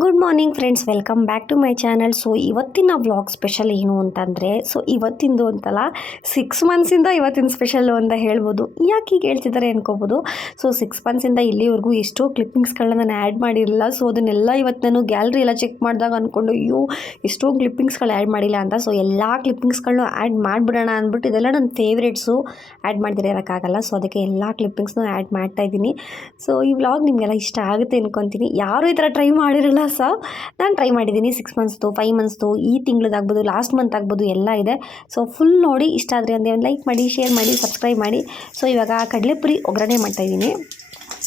Good morning friends, welcome back to my channel. So ಇವತ್ತಿನ vlog special ಏನು ಅಂತಂದರೆ, so ಇವತ್ತಿಂದು ಅಂತಲ್ಲ 6 ಮಂತ್ಸಿಂದ ಇವತ್ತಿನ ಸ್ಪೆಷಲ್ಲು ಅಂತ ಹೇಳ್ಬೋದು. ಯಾಕೆ ಹೀಗೆ ಹೇಳ್ತಿದ್ದಾರೆ ಅನ್ಕೋಬೋದು. ಸೊ 6 ಮಂತ್ಸಿಂದ ಇಲ್ಲಿವರೆಗೂ ಎಷ್ಟೋ ಕ್ಲಿಪ್ಪಿಂಗ್ಸ್ಗಳನ್ನ ನಾನು ಆ್ಯಡ್ ಮಾಡಿರಲಿಲ್ಲ. ಸೊ ಅದನ್ನೆಲ್ಲ ಇವತ್ತು ನಾನು ಗ್ಯಾಲರಿ ಎಲ್ಲ ಚೆಕ್ ಮಾಡಿದಾಗ ಅಂದ್ಕೊಂಡು ಅಯ್ಯೋ ಎಷ್ಟೋ ಕ್ಲಿಪ್ಪಿಂಗ್ಸ್ಗಳು ಆ್ಯಡ್ ಮಾಡಿಲ್ಲ ಅಂತ. ಸೊ ಎಲ್ಲ ಕ್ಲಿಪ್ಪಿಂಗ್ಸ್ಗಳನ್ನೂ ಆ್ಯಡ್ ಮಾಡಿಬಿಡೋಣ ಅಂದ್ಬಿಟ್ಟು ಇದೆಲ್ಲ ನನ್ನ ಫೇವ್ರೇಟ್ಸು, ಆ್ಯಡ್ ಮಾಡಿದ್ರೆ ಇರೋಕ್ಕಾಗಲ್ಲ. ಸೊ ಅದಕ್ಕೆ ಎಲ್ಲ ಕ್ಲಿಪ್ಪಿಂಗ್ಸ್ನೂ ಆ್ಯಡ್ ಮಾಡ್ತಾಯಿದ್ದೀನಿ. ಸೊ ಈ ವ್ಲಾಗ್ ನಿಮಗೆಲ್ಲ ಇಷ್ಟ ಆಗುತ್ತೆ ಅನ್ಕೊತೀನಿ. ಯಾರು ಈ ಥರ ಟ್ರೈ ಮಾಡಿರಲ್ಲ. ಸೊ ನಾನು ಟ್ರೈ ಮಾಡಿದ್ದೀನಿ. 6 ಮಂತ್ಸ್ದು, 5 ಮಂತ್ಸ್ದು, ಈ ತಿಂಗಳದಾಗ್ಬೋದು, ಲಾಸ್ಟ್ ಮಂತ್ ಆಗ್ಬೋದು, ಎಲ್ಲ ಇದೆ. ಸೊ ಫುಲ್ ನೋಡಿ ಇಷ್ಟ ಆದರೆ ಒಂದು ಲೈಕ್ ಮಾಡಿ, ಶೇರ್ ಮಾಡಿ, ಸಬ್ಸ್ಕ್ರೈಬ್ ಮಾಡಿ. ಸೊ ಇವಾಗ ಕಡಲೆಪುರಿ ಒಗ್ಗರಣೆ ಮಾಡ್ತಾಯಿದ್ದೀನಿ.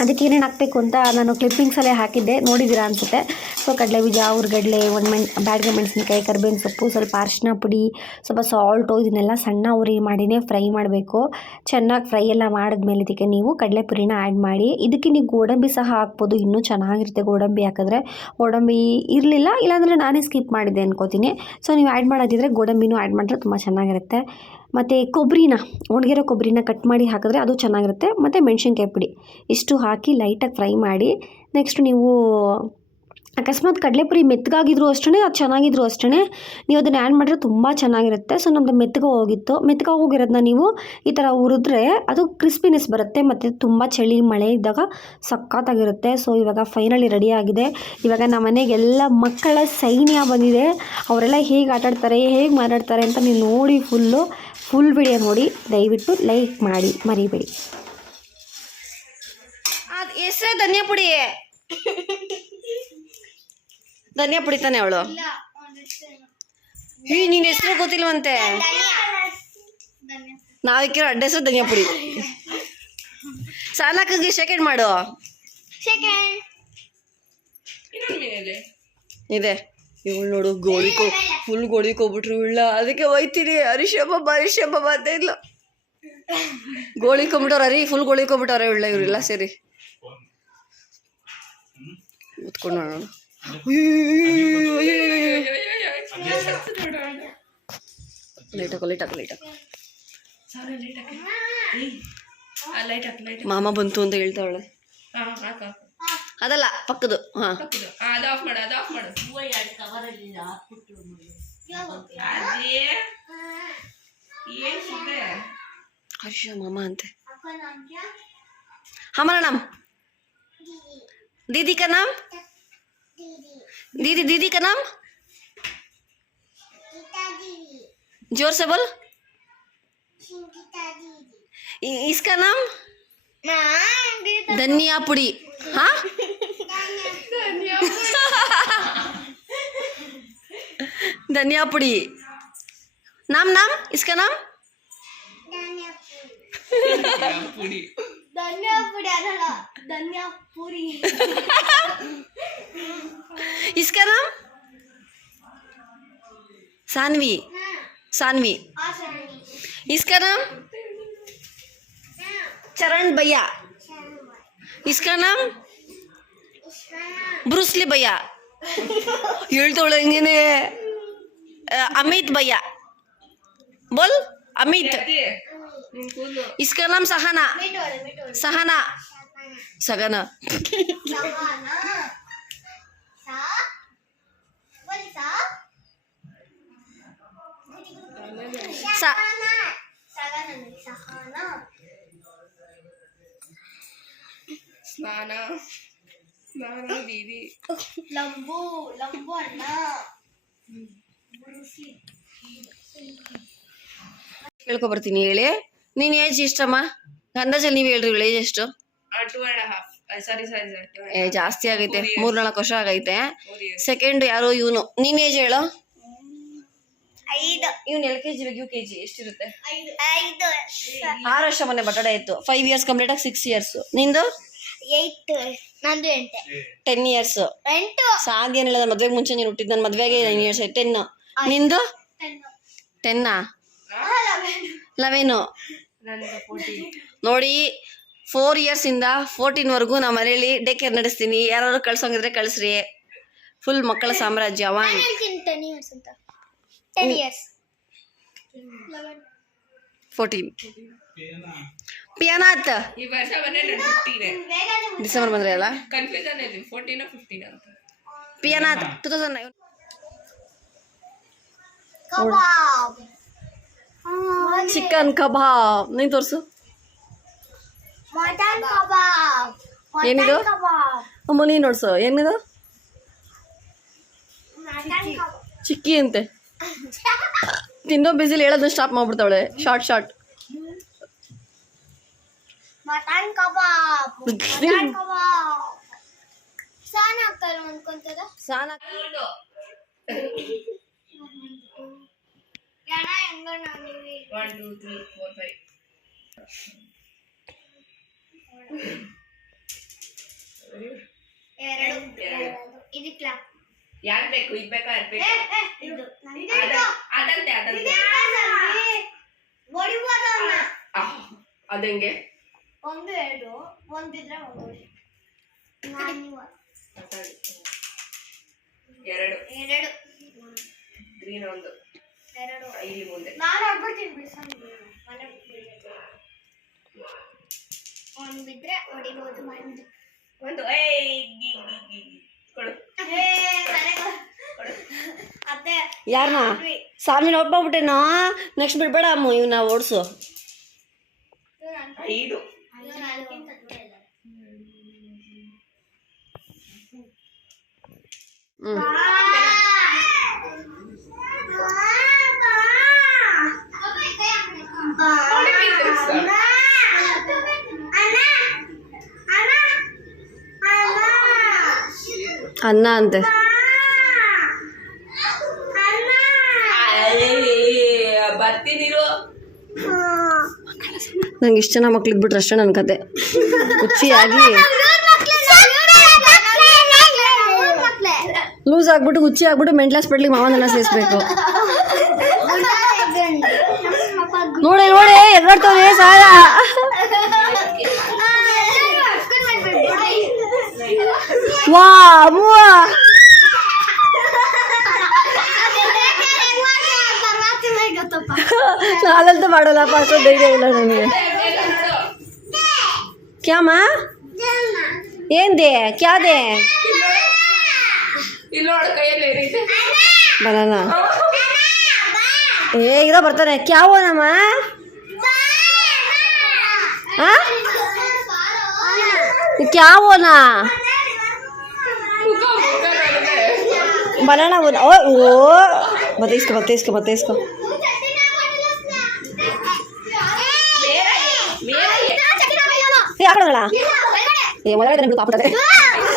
ಅದಕ್ಕೆ ಏನೇನು ಹಾಕಬೇಕು ಅಂತ ನಾನು ಕ್ಲಿಪ್ಪಿಂಗ್ಸಲ್ಲೇ ಹಾಕಿದ್ದೆ, ನೋಡಿದ್ದೀರಾ ಅನಿಸುತ್ತೆ. ಸೊ ಕಡಲೆಬೀಜ, ಹುರ್ಗಡ್ಲೆ, ಬ್ಯಾಡಗೆ ಮೆಣಸಿನ್ಕಾಯಿ, ಕರಿಬೇವಿನ ಸೊಪ್ಪು, ಸ್ವಲ್ಪ ಅರಿಶಿನ ಪುಡಿ, ಸ್ವಲ್ಪ ಸಾಲ್ಟು, ಇದನ್ನೆಲ್ಲ ಸಣ್ಣ ಉರಿ ಮಾಡಿನೇ ಫ್ರೈ ಮಾಡಬೇಕು. ಚೆನ್ನಾಗಿ ಫ್ರೈ ಎಲ್ಲ ಮಾಡಿದ್ಮೇಲೆ ಇದಕ್ಕೆ ನೀವು ಕಡಲೆಪುರಿನ ಆ್ಯಡ್ ಮಾಡಿ. ಇದಕ್ಕೆ ನೀವು ಗೋಡಂಬಿ ಸಹ ಹಾಕ್ಬೋದು, ಇನ್ನೂ ಚೆನ್ನಾಗಿರುತ್ತೆ ಗೋಡಂಬಿ ಹಾಕಿದ್ರೆ. ಗೋಡಂಬಿ ಇರಲಿಲ್ಲ, ಇಲ್ಲಾಂದರೆ ನಾನೇ ಸ್ಕಿಪ್ ಮಾಡಿದ್ದೆ ಅನ್ಕೋತೀನಿ. ಸೊ ನೀವು ಆ್ಯಡ್ ಮಾಡೋದಿದ್ರೆ ಗೋಡಂಬಿನೂ ಆ್ಯಡ್ ಮಾಡಿದ್ರೆ ತುಂಬ ಚೆನ್ನಾಗಿರುತ್ತೆ. ಮತ್ತು ಕೊಬ್ಬರಿನ, ಒಣಗಿರೋ ಕೊಬ್ಬರಿನ ಕಟ್ ಮಾಡಿ ಹಾಕಿದ್ರೆ ಅದು ಚೆನ್ನಾಗಿರುತ್ತೆ. ಮತ್ತು ಮೆಣಸಿನ್ಕಾಯಿ ಪುಡಿ ಇಷ್ಟು ಹಾಕಿ ಲೈಟಾಗಿ ಫ್ರೈ ಮಾಡಿ. ನೆಕ್ಸ್ಟ್ ನೀವು ಅಕಸ್ಮಾತ್ ಕಡಲೆಪುರಿ ಮೆತ್ತಗಾಗಿದ್ರು ಅಷ್ಟೇ, ಅದು ಚೆನ್ನಾಗಿದ್ರು ಅಷ್ಟೇ, ನೀವು ಅದನ್ನು ಆ್ಯಡ್ ಮಾಡಿದ್ರೆ ತುಂಬ ಚೆನ್ನಾಗಿರುತ್ತೆ. ಸೊ ನಮ್ಮದು ಮೆತ್ತಗೆ ಹೋಗಿರೋದನ್ನ ನೀವು ಈ ಥರ ಹುರಿದ್ರೆ ಅದು ಕ್ರಿಸ್ಪಿನೆಸ್ ಬರುತ್ತೆ. ಮತ್ತು ತುಂಬ ಚಳಿ ಮಳೆ ಇದ್ದಾಗ ಸಖತ್ತಾಗಿರುತ್ತೆ. ಸೊ ಇವಾಗ ಫೈನಲಿ ರೆಡಿ ಆಗಿದೆ. ಇವಾಗ ನಮ್ಮ ಮನೆಗೆಲ್ಲ ಮಕ್ಕಳ ಸೈನ್ಯ ಬಂದಿದೆ. ಅವರೆಲ್ಲ ಹೇಗೆ ಆಟಾಡ್ತಾರೆ, ಹೇಗೆ ಮಾತಾಡ್ತಾರೆ ಅಂತ ನೀವು ನೋಡಿ ಫುಲ್ ವಿಡಿಯೋ ನೋಡಿ. ದಯವಿಟ್ಟು ಲೈಕ್ ಮಾಡಿ ಮರಿಬೇಡಿ. ಅದು ಹೆಸರೇ ಧನಿಯಾ ಪುಡಿ. ಧನಿಯಾ ಪುಡಿ ತಾನೆ ಅವಳು? ನೀನು ಹೆಸರು ಗೊತ್ತಿಲ್ವಂತೆ. ನಾವಿಕ್ಕಿರೋ ಅಡ್ಡ ಹೆಸರು ಧನಿಯಾ ಪುಡಿ. ಸಾನಕ್ಕಿಗೆ ಸೆಕೆಂಡ್ ಮಾಡು. ಇದೆ ಇವಳು ನೋಡು, ಫುಲ್ ಗೋಳಿಕೋಗ್ಬಿಟ್ರು ಇವಳ. ಅದಕ್ಕೆ ಹೋಯ್ತೀನಿ ಹರೀಶಬ್ಬ ಅಂತ ಇಲ್ಲ. ಗೋಳಿಕೊಂಬಿಟ್ಟವ್ರ ಹರಿ, ಫುಲ್ ಗೋಳಿಕೊಂಬಿಟ್ಟವ್ರೆ ಇವಳ. ಇವರೆಲ್ಲ ಸೇರಿ ಕೂತ್ಕೊಂಡು ನೋಡೋಣ. ಮಾಮ ಬಂತು ಅಂತ ಹೇಳ್ತಾವಳೆ. ಅದಲ್ಲ ಪಕ್ಕದು. ಹಾಂ ಹರ್ಷ ಮಾಮ ಅಂತೆ. हमारा नाम दीदी का नाम दीदी का नाम जोर से बोल. इसका नाम धनिया पुड़ी. हाँ धनिया पुड़ी. नाम इसका नाम इसका नाम सानवी. इसका नाम चरण भैया. इसका नाम ब्रूसली भैया. ಹೇಳ್ತೋಳು ಹಿಂಗೇನೆ. अमित भैया बोल. अमित. इसका नाम सहाना. सगना. दीदी लंबू अण्ಣ ಹೇಳ್ಕೊಬರ್ತೀನಿ. ಹೇಳಿ ನೀನು ಏಜ್ ಎಷ್ಟಮ್ಮ? ಅಂದಾಜಲ್ಲಿ ನೀವು ಹೇಳ್ರಿ ಇವಳು ಏಜ್ ಎಷ್ಟು? 2.5. ಜಾಸ್ತಿ ಆಗೈತೆ, 3-4 ವರ್ಷ ಆಗೈತೆ. ಸೆಕೆಂಡ್ ಯಾರು ಇವನು? ನೀನ್ ಏಜ್ ಹೇಳು. 5. ಇವನು LKG UKG ಎಷ್ಟಿರುತ್ತೆ? 6 ವರ್ಷ. ಮೊನ್ನೆ ಬರ್ತಡೇ ಆಯ್ತು. 5 ಇಯರ್ಸ್ ಕಂಪ್ಲೀಟ್ ಆಗಿ 6 ಇಯರ್ಸ್. ನಿಂದು 8. ನಂದು 10 ಇಯರ್ಸ್. ಸಾಧ್ಯ ಏನಿಲ್ಲ, ನನ್ನ ಮದ್ವೆಗೆ ಮುಂಚೆ ನೀನು ಹುಟ್ಟಿದ್ದು. ನನ್ನ ಮದ್ವೆಗೆ 9 ಇಯರ್ಸ್ ಆಯ್ತು. 10. ನಿಂದು 10. 11. ನೋಡಿ 4 ಇಯರ್ಸ್ ಇಂದ 14ವರೆಗೂ ನಮ್ಮ ಮನೇಲಿ ಡೇ ಕೇರ್ ನಡೆಸ್ತೀನಿ. ಯಾರು ಕಳ್ಸೋಂಗಿದ್ರೆ ಕಳಿಸ್ರಿ. ಫುಲ್ ಮಕ್ಕಳ ಸಾಮ್ರಾಜ್ಯ. 10 ಇಯರ್ಸ್. 14. ಪಿಯಾನಾತ್ ಈ ವರ್ಷ ಬಂದ್ರೆ 15 ಡಿಸೆಂಬರ್ ಬಂದ್ರೆ ಅಲ್ಲ ಕನ್ಫ್ಯೂಷನ್ ಇದೆ 14 15 ಅಂತ ಪಿಯಾನ 2009 ಚಿಕನ್ ಕಬಾಬ್. ನೀನು ತೋರಿಸು ಏನಿದು ಅಮ್ಮ, ನೀನು ನೋಡ್ಸು ಏನಿದು. ಚಿಕ್ಕಿ ಅಂತೆ ತಿನ್ನೋ ಬಿಸಿಲಿ ಹೇಳೋದನ್ನ ಸ್ಟಾಪ್ ಮಾಡ್ಬಿಡ್ತಾವಳೆ. ಶಾರ್ಟ್ ಮಟನ್ ಕಬಾಬ್ ಸಾನ ಹಾಕ್ತಾರೆ ಅನ್ಕೊಂತದ. ಸಾನ ಜನ ಹೆಂಗ ನೋಡಿವಿ 1 2 3 4 5 ಎರಡು ಇದಕ್ಲ ಯಾರು ಬೇಕು? ಇದು ಬೇಕಾ? ಯಾರು ಬೇಕು? ಇದು ಅದಂತೆ ಹೊಡಿಬೋದನ್ನ ಅದಂಗೆ 1 2 1 ಬಿದ್ರೆ 1 ಹೊಡಿ. 2 ಗ್ರೀನ್ ಒಂದು 2 ಇಲ್ಲಿ ಮುಂದೆ ನಾನು ಹೊಡ್ಬಿಡ್ತೀನಿ ಬಿಡ್ಸಂದು ಮನೆ ಒಂದು ಬಿದ್ರೆ ಹೊಡಿಬೋದು. ಒಂದು ಕೊಡು ಅತ್ತೆ ಯಾರನ್ನ ಸಾಮಿನ ಒಪ್ಪಾಗ್ಬಿಟ್ಟೆನಾ. ನೆಕ್ಸ್ಟ್ ಬಿಡ್ಬೇಡ ಅಮ್ಮ, ಇವನ್ನ ಓಡಿಸು. 5 ಅನ್ನ ಅಂತೆ. ಬರ್ತೀನಿರು. ನಂಗೆ ಇಷ್ಟು ಜನ ಮಕ್ಳಿಗೆ ಬಿಟ್ರೆ ಅಷ್ಟೇ ನನ್ನ ಕತೆ. ಹುಚ್ಚಿಯಾಗಿ ಲೂಸ್ ಆಗ್ಬಿಟ್ಟು ಹುಚ್ಚಿ ಆಗ್ಬಿಟ್ಟು ಮೆಂಟಲ್ ಹಾಸ್ಪಿಟ್ಲಿಗೆ ಮಾವನನ್ನ ಸೇರಿಸ್ಬೇಕು. ನೋಡಿ ಎದ್ರಾಡ್ತವ್ರೆ ಸಾಲ. ವಾ ಅಮ್ಮುವ ನಾನಂತೂ ಮಾಡೋಲ್ಲಪ್ಪ, ಅಷ್ಟು ಧೈರ್ಯ ಇಲ್ಲ ನನಗೆ. ಕ್ಯಾಮ ಏನ್ ದೇ ಕ್ಯಾ ದೇ ಬನಾನಾ ಇರೋ ಬರ್ತಾನೆ. ಕ್ಯಾವೋ ನಮ್ಮ ಕ್ಯಾವೋನಾ ಬನಾನಾ ಓ ಬತ್ತೈಸ್ಕೊ ಯಾಕಲ್ಲ ಒಳಗಡೆ ಪಾಪದೆ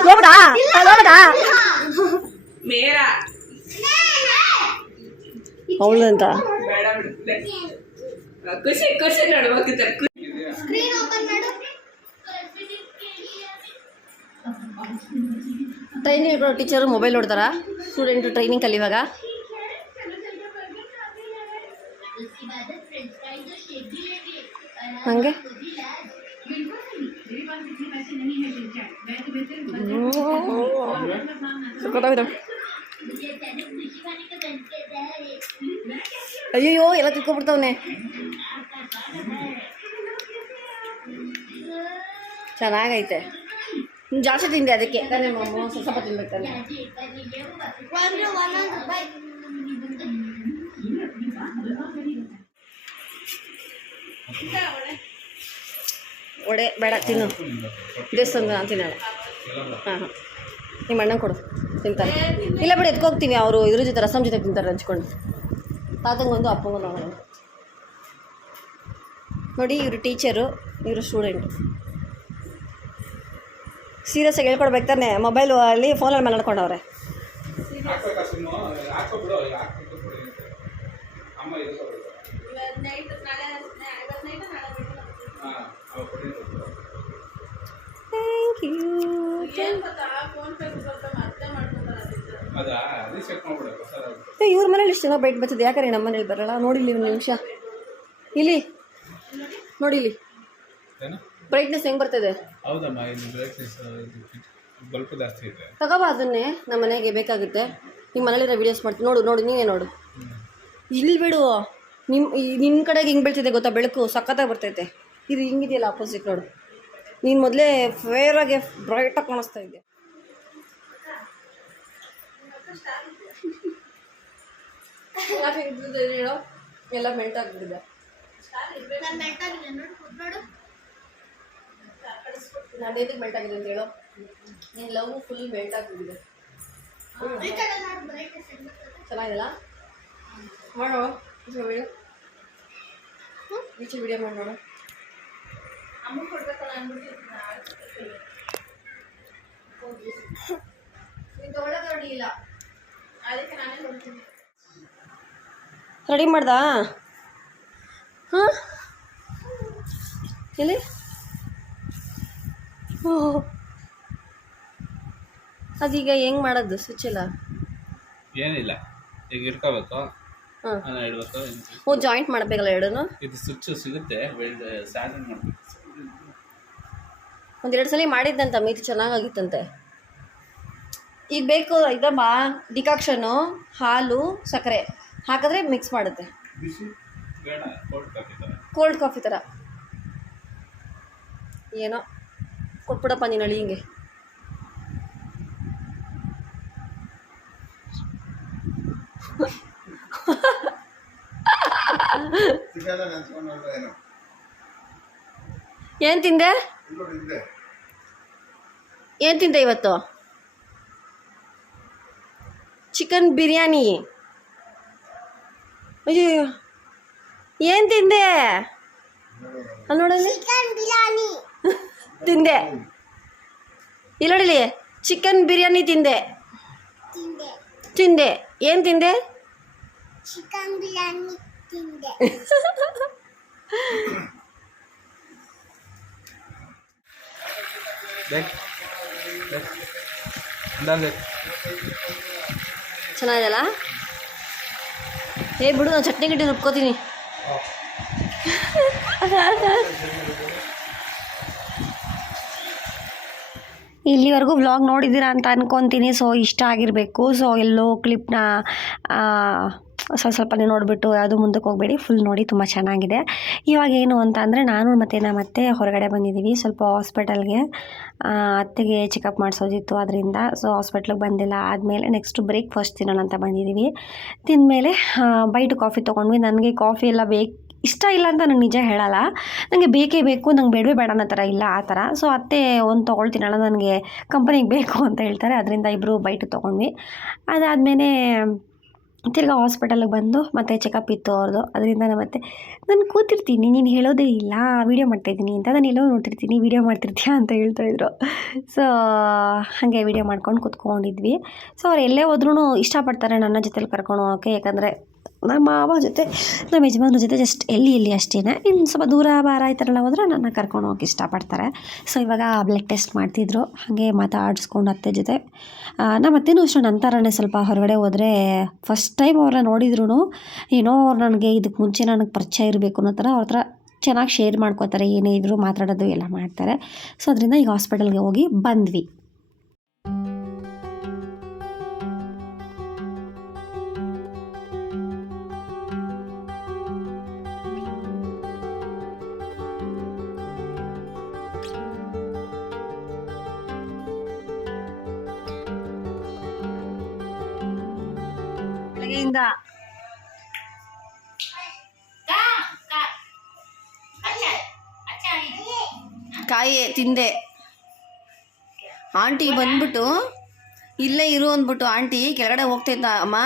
ಹೋಗ್ಬಿಡಾ ಅವಳಂತ ಖುಷಿ ನೋಡ್ಬೇಕು. ಸ್ಕ್ರೀನ್ ಓಪನ್ ಮಾಡು. ಟ್ರೈನಿಂಗ್ ಟೀಚರು ಮೊಬೈಲ್ ನೋಡ್ತಾರ ಸ್ಟೂಡೆಂಟು ಟ್ರೈನಿಂಗ್ ಕಲಿಯುವಾಗ. ಹಂಗೆ ಅಯ್ಯೋ ಎಲ್ಲ ತಿಳ್ಕೊಬಿಡ್ತಾವನೆ. ಚೆನ್ನಾಗೈತೆ. ಜಾಸ್ತಿ ತಿಂದೆ ಅದಕ್ಕೆ ಸ್ವಲ್ಪ ತಿನ್ಬೇಕಾನೆ. ಒಡೆ ಬೇಡ ತಿನ್ನು. ದೇವಸ್ಥಾನದ ನಾನು ತಿನ್ನೋಣ. ಹಾಂ ನಿಮ್ಮ ಅಣ್ಣಂಗೆ ಕೊಡು ತಿಂತಾರೆ. ಇಲ್ಲ ಬಿಡಿ ಎತ್ಕೋಗ್ತೀವಿ. ಅವರು ಇದ್ರ ಜೊತೆ ರಸಮ್ ಜೊತೆ ತಿಂತಾರೆ ಹಂಚ್ಕೊಂಡು. ತಾತಂಗೊಂದು ಅಪ್ಪಂಗೊಂದು ಅವನು. ನೋಡಿ ಇವರು ಟೀಚರು, ಇವರು ಸ್ಟೂಡೆಂಟು. ಸೀರಿಯಸ್ಸಾಗಿ ಹೇಳ್ಕೊಡ್ಬೇಕು ತಾನೆ. ಮೊಬೈಲು ಅಲ್ಲಿ ಫೋನಲ್ಲಿ ಮಾತಾಡ್ಕೊಂಡವ್ರೆ. Thank you. ಇವ್ರ ಮನೇಲಿ ಇಷ್ಟು ಜನ ಬೈಟ್ ಬರ್ತದೆ, ಯಾಕಂದ್ರೆ ನಮ್ಮ ಮನೇಲಿ ಬರಲ್ಲ. ನೋಡಿಲಿ ಒಂದು ನಿಮಿಷ ಇಲ್ಲಿ ನೋಡಿ, ಇಲ್ಲಿ ಬ್ರೈಟ್ನೆಸ್ ಹೆಂಗೆ ಬರ್ತದೆ. ತಗೋಬಾ ಅದನ್ನೇ, ನಮ್ಮ ಮನೆಗೆ ಬೇಕಾಗುತ್ತೆ. ನಿಮ್ಮ ಮನೇಲಿರೋ ವೀಡಿಯೋಸ್ ಮಾಡ್ತೀನಿ ನೋಡು. ನೀವೇ ನೋಡು. ಇಲ್ಲಿ ಬಿಡು. ನಿನ್ನ ಕಡೆಗೆ ಹಿಂಗೆ ಬೀಳ್ತಿದೆ ಗೊತ್ತಾ, ಬೆಳಕು ಸಖತ್ತಾಗಿ ಬರ್ತೈತೆ. ಇದು ಹಿಂಗಿದೆಯಲ್ಲ ಆಪೋಸಿಟ್ ನೋಡು. ನೀನು ಮೊದಲೇ ಫೇರಾಗಿ ಬ್ರೈಟಾಗಿ ಕಾಣಿಸ್ತಾ ಇದ್ದೆ. ಯಾಕೆ ಇದ್ದಿದ್ದು ಹೇಳೋ ಎಲ್ಲ ಮೆಲ್ಟ್ ಆಗಿಬಿಟ್ಟಿದೆ. ನಾನು ಮೆಲ್ಟಾಗಿದೆ ನೋಡು ನೋಡು. ನಾನು ಎದಕ್ಕೆ ಮೆಲ್ಟ್ ಆಗಿದೆ ಅಂತ ಹೇಳೋ. ನಿನ್ನ ಲವ್ ಫುಲ್ ಮೆಲ್ಟ್ ಆಗಿಬಿಟ್ಟಿದೆ. ಈ ಕಡೆ ನೋಡು ಬ್ರೈಟ್ನೆಸ್ ಹೆಂಗ್ ಬರ್ತದೆ. ಚೆನ್ನಾಗಿದೆಲ್ಲ ಮಾಡೋ ವಿಡಿಯೋ ಈಚೆ ವಿಡಿಯೋ ಮಾಡಿ ನೋಡು. ಅಮ್ಮ ಕೊಡ್ಬೇಕಲ್ಲ ಅಂದ್ಬಿಟ್ಟು ಇದು ಒಳ್ಳೆದು ಇಲ್ಲ ಅದಕ್ಕೆ ನಾನೇ ಕೊಡ್ತೀನಿ. ರೆಡಿ ಮಾಡ್ದಾ? ಹಾಂ ಎಲ್ಲಿ? ಓಹ್ ಅದೀಗ ಹೆಂಗೆ ಮಾಡೋದು ಸ್ವಿಚ್ ಎಲ್ಲ? ಏನಿಲ್ಲ, ಈಗ ಇಟ್ಕೋಬೇಕು, ಹಾಂ ಇಡಬೇಕು. ಓ ಜಾಯಿಂಟ್ ಮಾಡಬೇಕಲ್ಲ ಎರಡೂ? ಇದು ಸ್ವಿಚ್ ಸಿಗುತ್ತೆ, ಸ್ಯಾಟಿಂಗ್ ಮಾಡಬೇಕು. ಒಂದೆರಡು ಸಲ ಮಾಡಿದ್ದಂತ ಮಿತಿ ಚೆನ್ನಾಗಾಗಿತ್ತಂತೆ. ಈಗ ಬೇಕು ಇದಮ್ಮ ಡಿಕಾಕ್ಷನು, ಹಾಲು, ಸಕ್ಕರೆ ಹಾಕಿದ್ರೆ ಮಿಕ್ಸ್ ಮಾಡುತ್ತೆ. ಬಿಸಿ ಬೇಡ, ಕೋಲ್ಡ್ ಕಾಫಿ ಥರ. ಕೋಲ್ಡ್ ಕಾಫಿ ಥರ ಏನೋ ಕೊಟ್ಬಿಡಪ್ಪ ನೀನು ಅಳಿ ಹಿಂಗೆ. ಏನು ತಿಂದೆ? ಏನು ತಿಂದೆ ಇವತ್ತು? ಚಿಕನ್ ಬಿರಿಯಾನಿ. ಅಯ್ಯೋ ಏನು ತಿಂದೆ? ಅಲ್ಲಿ ನೋಡಲಿ ಚಿಕನ್ ಬಿರಿಯಾನಿ ತಿಂದೆ. ಇಲ್ಲಿ ನೋಡಿಲಿ ಚಿಕನ್ ಬಿರಿಯಾನಿ ತಿಂದೆ. ತಿಂದೆ. ತಿಂದೆ ಏನು ತಿಂದೆ? ಚಿಕನ್ ಬಿರಿಯಾನಿ ತಿಂದೆ. ಚೆನ್ನಾಗಿದೆಲ್ಲ? ಏ ಬಿಡು, ನಾನು ಚಟ್ನಿ ಗಿಟ್ಟಿ ರುಬ್ಕೋತೀನಿ. ಇಲ್ಲಿವರೆಗೂ ವ್ಲಾಗ್ ನೋಡಿದ್ದೀರಾ ಅಂತ ಅನ್ಕೊತೀನಿ. ಸೊ ಇಷ್ಟ ಆಗಿರಬೇಕು. ಸೊ ಎಲ್ಲೋ ಕ್ಲಿಪ್ನ ಸ್ವಲ್ಪನೇ ನೋಡಿಬಿಟ್ಟು ಯಾವುದು ಮುಂದಕ್ಕೆ ಹೋಗಬೇಡಿ, ಫುಲ್ ನೋಡಿ, ತುಂಬ ಚೆನ್ನಾಗಿದೆ. ಇವಾಗ ಏನು ಅಂತ ಅಂದರೆ ನಾನು ಮತ್ತು ನಮ್ಮ ಅತ್ತೆ ಹೊರಗಡೆ ಬಂದಿದ್ದೀವಿ ಸ್ವಲ್ಪ ಹಾಸ್ಪಿಟಲ್ಗೆ. ಅತ್ತೆಗೆ ಚೆಕಪ್ ಮಾಡಿಸೋದಿತ್ತು, ಅದರಿಂದ ಸೊ ಹಾಸ್ಪಿಟ್ಲಿಗೆ ಬಂದಿಲ್ಲ. ಆದಮೇಲೆ ನೆಕ್ಸ್ಟು ಬ್ರೇಕ್ಫಾಸ್ಟ್ ತಿನ್ನೋಣ ಅಂತ ಬಂದಿದ್ದೀವಿ. ತಿಂದಮೇಲೆ ಬೈಟು ಕಾಫಿ ತೊಗೊಂಡ್ವಿ. ನನಗೆ ಕಾಫಿ ಎಲ್ಲ ಇಷ್ಟ ಇಲ್ಲ ಅಂತ ನಾನು ನಿಜ ಹೇಳಲ್ಲ, ನನಗೆ ಬೇಕೇ ಬೇಕು, ನಂಗೆ ಬೇಡವೇ ಬೇಡ ಅನ್ನೋ ಥರ ಇಲ್ಲ ಆ ಥರ. ಸೊ ಅತ್ತೆ ಒಂದು ತೊಗೊಳ್ತೀನಲ್ಲ, ನನಗೆ ಕಂಪನಿಗೆ ಬೇಕು ಅಂತ ಹೇಳ್ತಾರೆ, ಅದರಿಂದ ಇಬ್ಬರು ಬೈಟು ತೊಗೊಂಡ್ವಿ. ಅದಾದಮೇಲೆ ತಿರ್ಗಾ ಹಾಸ್ಪಿಟಲ್ಗೆ ಬಂದು ಮತ್ತೆ ಚೆಕಪ್ ಇತ್ತು ಅವ್ರದ್ದು, ಅದರಿಂದ ಮತ್ತೆ ನಾನು ಕೂತಿರ್ತೀನಿ, ನೀನು ಹೇಳೋದೇ ಇಲ್ಲ, ವೀಡಿಯೋ ಮಾಡ್ತಾಯಿದ್ದೀನಿ ಅಂತ. ನಾನು ಎಲ್ಲೋ ನೋಡ್ತಿರ್ತೀನಿ, ವೀಡಿಯೋ ಮಾಡ್ತಿರ್ತೀಯ ಅಂತ ಹೇಳ್ತಾಯಿದ್ರು. ಸೊ ಹಾಗೆ ವೀಡಿಯೋ ಮಾಡ್ಕೊಂಡು ಕೂತ್ಕೊಂಡಿದ್ವಿ. ಸೊ ಅವ್ರು ಎಲ್ಲೇ ಹೋದ್ರೂ ಇಷ್ಟಪಡ್ತಾರೆ ನನ್ನ ಜೊತೆಲಿ ಕರ್ಕೊಂಡು ಹೋಗೋಕ್ಕೆ, ಯಾಕಂದರೆ ನಮ್ಮ ಮಾವ ಜೊತೆ ನಮ್ಮ ಯಜಮಾನ್ರ ಜೊತೆ ಜಸ್ಟ್ ಎಲ್ಲಿ ಅಷ್ಟೇ, ಇನ್ನು ಸ್ವಲ್ಪ ದೂರ ಬಾರ ಈ ಥರ ಎಲ್ಲ ಹೋದರೆ ನನ್ನ ಕರ್ಕೊಂಡು ಹೋಗೋಕ್ಕೆ ಇಷ್ಟಪಡ್ತಾರೆ. ಸೊ ಇವಾಗ ಬ್ಲಡ್ ಟೆಸ್ಟ್ ಮಾಡ್ತಿದ್ರು, ಹಾಗೆ ಮಾತಾಡಿಸ್ಕೊಂಡು ಅತ್ತೆ ಜೊತೆ. ನಮ್ಮ ಅತ್ತೆನೂ ಅಷ್ಟು ನನ್ನ ಥರನೇ, ಸ್ವಲ್ಪ ಹೊರಗಡೆ ಹೋದರೆ ಫಸ್ಟ್ ಟೈಮ್ ಅವ್ರನ್ನ ನೋಡಿದ್ರು ಏನೋ ಅವ್ರು ನನಗೆ ಇದಕ್ಕೆ ಮುಂಚೆ ನನಗೆ ಪರಿಚಯ ಇರಬೇಕು ಅನ್ನೋ ಥರ ಅವ್ರ ಹತ್ರ ಚೆನ್ನಾಗಿ ಶೇರ್ ಮಾಡ್ಕೋತಾರೆ, ಏನೇ ಇದ್ದರೂ ಮಾತಾಡೋದು ಎಲ್ಲ ಮಾಡ್ತಾರೆ. ಸೊ ಅದರಿಂದ ಈಗ ಹಾಸ್ಪಿಟಲ್ಗೆ ಹೋಗಿ ಬಂದ್ವಿ. ಬೆಳಗ್ಗೆಯಿಂದ ಕಾಯಿ ತಿಂದೆ. ಆಂಟಿ ಬಂದ್ಬಿಟ್ಟು ಇಲ್ಲೇ ಇರು ಅಂದ್ಬಿಟ್ಟು ಆಂಟಿ ಕೆಳಗಡೆ ಹೋಗ್ತೈತ, ಅಮ್ಮ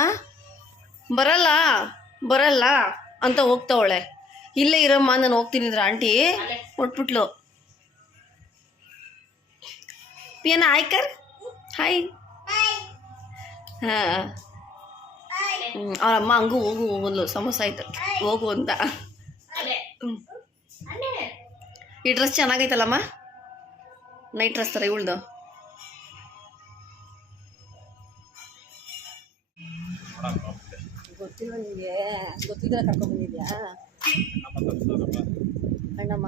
ಬರಲ್ಲ ಅಂತ ಹೋಗ್ತಾವಳೆ. ಇಲ್ಲೇ ಇರಮ್ಮ ನಾನು ಹೋಗ್ತೀನಿ ಅಂದ್ರೆ ಆಂಟಿ ಕೊಟ್ಬಿಟ್ಲು. ಪಿಯನ ಆಯ್ಕರ್ ಹಾಯ್. ಹಾಂ ಅವ್ರ ಅಮ್ಮ ಹಂಗೂ ಹೋಗಲು ಸಮೋಸ ಆಯ್ತು ಹೋಗು ಅಂತ. ಈ ಡ್ರೆಸ್ ಚೆನ್ನಾಗೈತಲ್ಲಮ್ಮ, ನೈಟ್ ಡ್ರೆಸ್ ಥರ ಇವಳ್ದು. ಗೊತ್ತಿಲ್ಲ ನಿಮಗೆ, ಗೊತ್ತಿದ್ರೆ ಕರ್ಕೊಂಡ್ಬಂದಿದ್ಯಾ ಅಣ್ಣಮ್ಮ?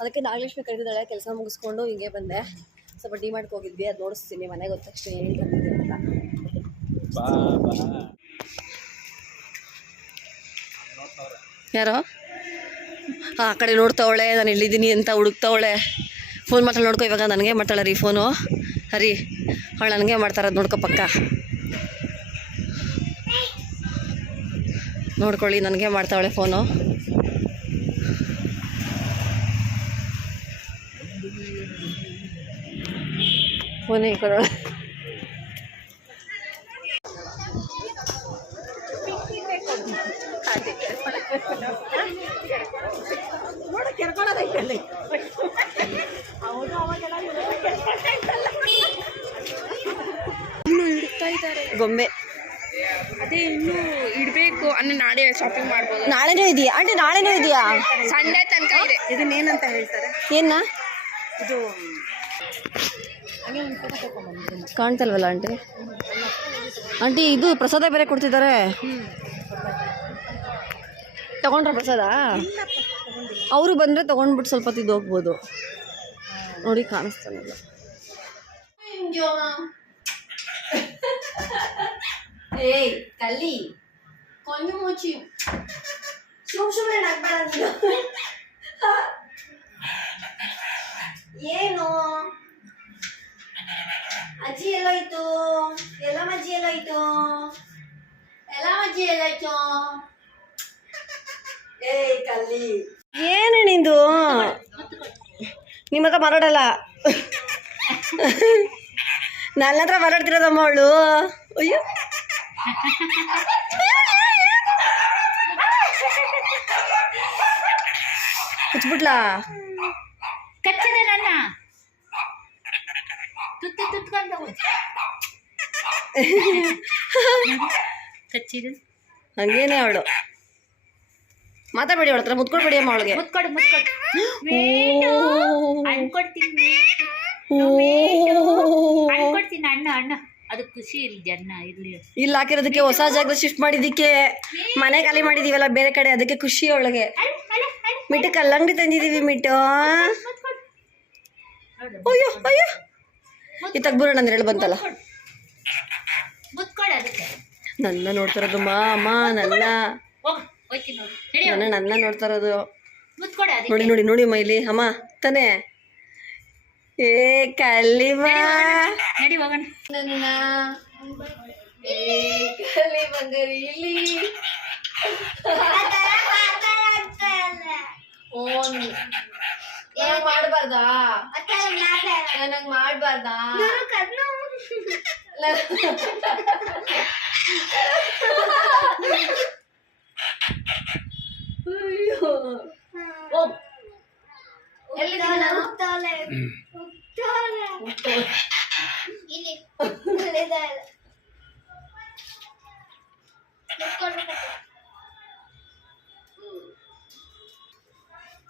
ಅದಕ್ಕೆ ನಾಗಲಕ್ಷ್ಮಿ ಕರೆದಿದ್ದಾಳೆ, ಕೆಲಸ ಮುಗಿಸ್ಕೊಂಡು ಹಿಂಗೆ ಬಂದೆ. ಸ್ವಲ್ಪ ಡಿಮಾರ್ಟ್ಗೆ ಹೋಗಿದ್ವಿ, ಅದು ನೋಡಿಸ್ತೀನಿ ಮನೆಗೆ ಗೊತ್ತ ತಕ್ಷಣ ಹೇಳಿ ಬಂದಿದ್ದೆ ಅಂತ. ಯಾರೋ ಆ ಕಡೆ ನೋಡ್ತಾವಳೆ, ನಾನು ಎಲ್ಲಿದ್ದೀನಿ ಅಂತ ಹುಡುಕ್ತಾವಳೆ. ಫೋನ್ ಮಾತ್ರ ನೋಡ್ಕೊ, ಇವಾಗ ನನಗೆ ಮಾಡ್ತಾಳೆ ರೀ ಫೋನು. ಹರಿ ಅವಳು ನನಗೆ ಮಾಡ್ತಾರದು ನೋಡ್ಕೊ ಪಕ್ಕ. ನೋಡ್ಕೊಳ್ಳಿ, ನನಗೆ ಮಾಡ್ತಾವಳೆ ಫೋನು. ಫೋನೇ ಕೊಡೋಳೆ. ಗೊಂಬೆ ಅದೇ ಇನ್ನು ಇಡಬೇಕು ಅನ್ನೋ ನಾಳೆ ಶಾಪಿಂಗ್ ಮಾಡ್ಬೋದು. ನಾಳೆನೂ ಇದೆಯಾ ಆಂಟಿ? ನಾಳೆನೂ ಇದೆಯಾ? ಸಂಡೇ ತನಕ ಇದೆ. ಇದನ್ನೇನಂತ ಹೇಳ್ತಾರೆ? ಏನ ಇದು ಕಾಣ್ತಲ್ವಲ್ಲ ಆಂಟಿ? ಆಂಟಿ ಇದು ಪ್ರಸಾದ ಬೇರೆ ಕೊಡ್ತಿದ್ದಾರೆ. ತಗೊಂಡ್ರ ಪ್ರಸಾದ? ಅವರು ಬಂದರೆ ತಗೊಂಡ್ಬಿಟ್ಟು ಸ್ವಲ್ಪ ತಿದ್ದು ಹೋಗ್ಬೋದು. ನೋಡಿ ಕಾಣಿಸ್ತಾನಿಲ್ಲ. ಏಯ್ ಕಲ್ಲಿ ಕೊಂದು ಮುಚ್ಚಿ ಸುಮ್ಮನೆ ಏನು ಅಜ್ಜಿ ಎಲ್ಲೋಯ್ತು? ಅಜ್ಜಿ ಎಲ್ಲೋಯ್ತು? ಮಜ್ಜಿ ಎಲ್ಲಾಯ್ತು? ಏಯ್ ಕಲ್ಲಿ, ಏನು ನಿಂದು? ನಿಮ್ಮ ಹತ್ರ ಮಾತಾಡಲ್ಲ. ನನ್ನ ಹತ್ರ ಮಾತಾಡ್ತಿರೋದಮ್ಮ ಅವಳು. ಅಯ್ಯೋ ಕುಚ್ಬಿಟ್ಲಾ? ಕಚ್ಚದೆ ನನ್ನ ತುತ್ಕೊಂಡು ಕಚ್ಚಿದೆ. ಹಂಗೇನೆ ಅವಳು. ಮಾತಾಡ್ಬೇಡಿ ಅವಳ ಹತ್ರ, ಮುತ್ಕೊಡ್ಬೇಡಿ ಅಮ್ಮ ಅವಳಿಗೆ. ಮುತ್ಕೊಡು ಅನ್ಕೊಡ್ತೀನಿ ಅಣ್ಣ ಅದು ಖುಷಿ ಇಲ್ಲಿ ಅಣ್ಣ ಇರ್ಲಿ. ಇಲ್ಲಿ ಹಾಕಿರೋದಕ್ಕೆ ಹೊಸ ಜಾಗದ ಶಿಫ್ಟ್ ಮಾಡಿದ್ದಕ್ಕೆ ಮನೆ ಖಾಲಿ ಮಾಡಿದೀವಲ್ಲ ಬೇರೆ ಕಡೆ, ಅದಕ್ಕೆ ಖುಷಿ ಅವಳಿಗೆ. ಮಿಟ್ಟು ಕಲ್ಲಂಗಡಿ ತಂದಿದೀವಿ ಮಿಟ್ಟು. ಅಯ್ಯೋ ಅಯ್ಯೋ ಈ ತಗ್ಬುರೋಣ ಅಂದ್ರೆ ಹೇಳಿ ಬಂತಲ್ಲ. ಮುತ್ಕೊಡು ಅದಕ್ಕೆ. ನನ್ನ ನೋಡ್ತಾರದು ಅಮ್ಮ ನನ್ನ ನೋಡ್ತಾ ಇರೋದು. ನೋಡಿ ನೋಡಿ ನೋಡಿ ಅಮ್ಮ ಇಲ್ಲಿ ಅಮ್ಮ ತಾನೇ. ಏ ಕಲ್ಲಿವಾ ನಡಿ ಹೋಗೋಣ. ನನ್ನ ಕಲಿ ಬಂಗಾರಿ ಇಲ್ಲಿ ಮಾಡ್ಬಾರ್ದಾ? ನನಗ್ ಮಾಡ್ಬಾರ್ದಾ?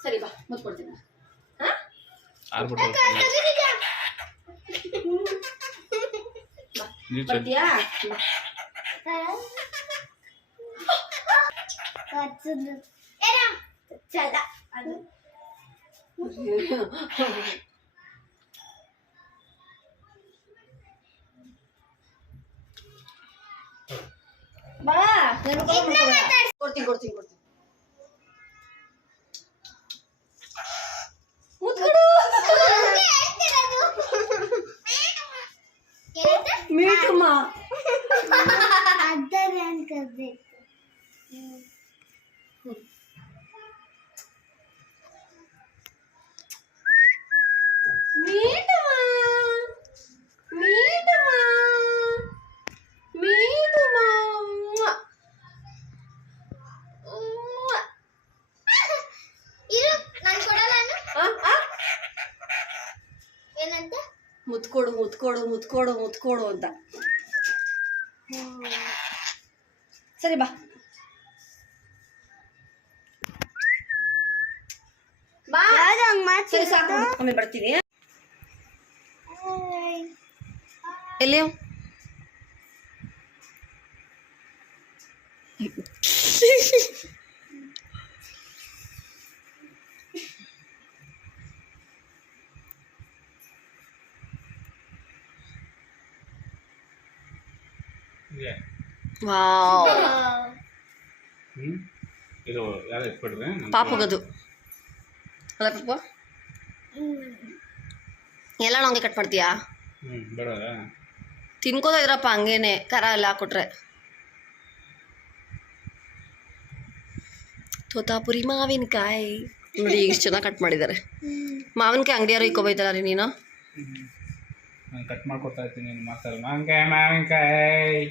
ಸರಿ ಬಾ ಮುತ್ಕೊಡ್ತೀನಿ. ಬರ್ತೀಯಾ? ಬಾ ಕೊಡ್ತೀನಿ ಕೊಡ್ತೀನಿ ಕೊಡ್ತೀನಿ. ಮೀಟಮ್ಮ ಮುತ್ಕೊಡು ಮುತ್ಕೊಡು ಮುತ್ಕೊಡು ಮುತ್ಕೊಡು ಅಂತ. ಸರಿ ಬಾ ಬಾ. ಸರಿ ಸಾಕು, ಆಮೇಲೆ ಬರ್ತೀನಿ. ಎಲ್ಲಿ ವಾವ್ ಇದು ಯಾರು ಎತ್ಕೊಡ್ರೆ ಪಾಪಗದು ಅಲ್ಲ ಪಾಪ. ಎಲ್ಲ ಹಂಗೆ ಕಟ್ ಮಾಡ್ತೀಯಾ? ಬೇಡ ತಿನ್ಕೋತಾ ಇದ್ರಪ್ಪ ಹಂಗೇನೆ, ಖರ ಎಲ್ಲ ಹಾಕ್ಕೊಟ್ರೆ. ತೋತಾಪುರಿ ಮಾವಿನಕಾಯಿ ನೋಡಿ ಎಷ್ಟು ಚೆನ್ನಾಗಿ ಕಟ್ ಮಾಡಿದ್ದಾರೆ. ಮಾವಿನಕಾಯಿ ಅಂಗಡಿಯವರು ಇಕ್ಕೋಬೈತಾರ ರೀ ನೀನು. ನಾನು ಕಟ್ ಮಾಡ್ಕೊಡ್ತಾ ಇರ್ತೀನಿ, ನೀನು ಮಾತಾಡಲ್ಲ ಮಾವಿನಕಾಯಿ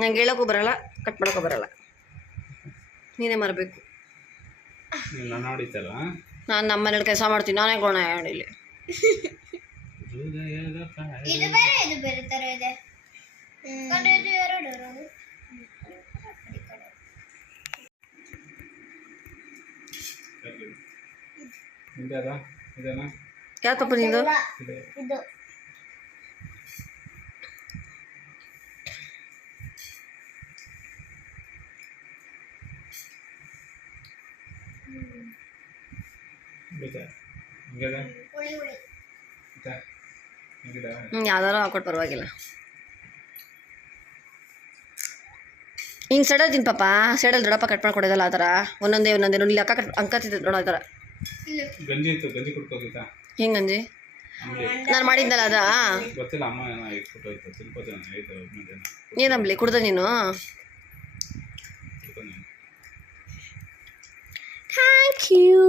ನಂಗೆ ಹೇಳೋಕ್ಕೂ ಬರಲ್ಲ, ಕಟ್ ಮಾಡೋಕ್ಕೂ ಬರಲ್ಲ, ನೀನೇ ಮರಬೇಕು. ನಾನು ನೋಡಿತ್ತಲ್ಲ ನಾನು ನಮ್ಮ ಮನೇಲಿ ಕೆಲಸ ಮಾಡ್ತೀನಿ, ನಾನೇ ಗೋಣ ಇಲ್ಲಿ. ಇದು ಬೇರೆ ತರ ಇದೆ. ಇದು ಎರಡು ಇದೇನಾ ಇದೇನಾ ಯಾವ ತಪ್ಪ ನಿಂದು? ಇದು ಬೇಕಾ ಹಿಂಗಿದೆ ಹುಳಿ ಹುಳಿ. ಆಯ್ತಾ ಹಿಂಗಿದೆ ಯಾವ್ದಾರು ಹಾಕೊಟ್ಟು ಪರವಾಗಿಲ್ಲ. ಹಿಂಗೆ ಸಡಲ್ತೀನಿ ಪಾಪ, ಸೈಡಲ್ಲಿ ದೊಡ್ಡಪ್ಪ ಕಟ್ ಮಾಡ್ಕೊಡೋದಲ್ಲ ಆ ಥರ ಒಂದೊಂದೇ ನೋಡಿ ಅಕ್ಕ ಅಂಕತ್ತಿದ್ದೆ ನೋಡೋ ಆ ಥರ. ಗಂಜಿ ಇತ್ತು, ಗಂಜಿ ಕುಡ್ಕೋಗಿತ್ತಾ? ಹೆಂಗೆ ಗಂಜಿ ನಾನು ಮಾಡಿದ್ನಲ್ಲ ಅದಾ? ಗೊತ್ತಿಲ್ಲ, ಅಮ್ಮ ಏನೋ ಇಟ್ಬಿಟ್ಟು ಹೋಯ್ತು, ಸ್ವಲ್ಪ ಜನ ಆಯ್ತು ಮಧ್ಯಾಹ್ನ ಏನಂಬ್ಲಿ ಕುಡ್ದ ನೀನು? ಕುಡ್ಕೊಂಡು ಥ್ಯಾಂಕ್ ಯು.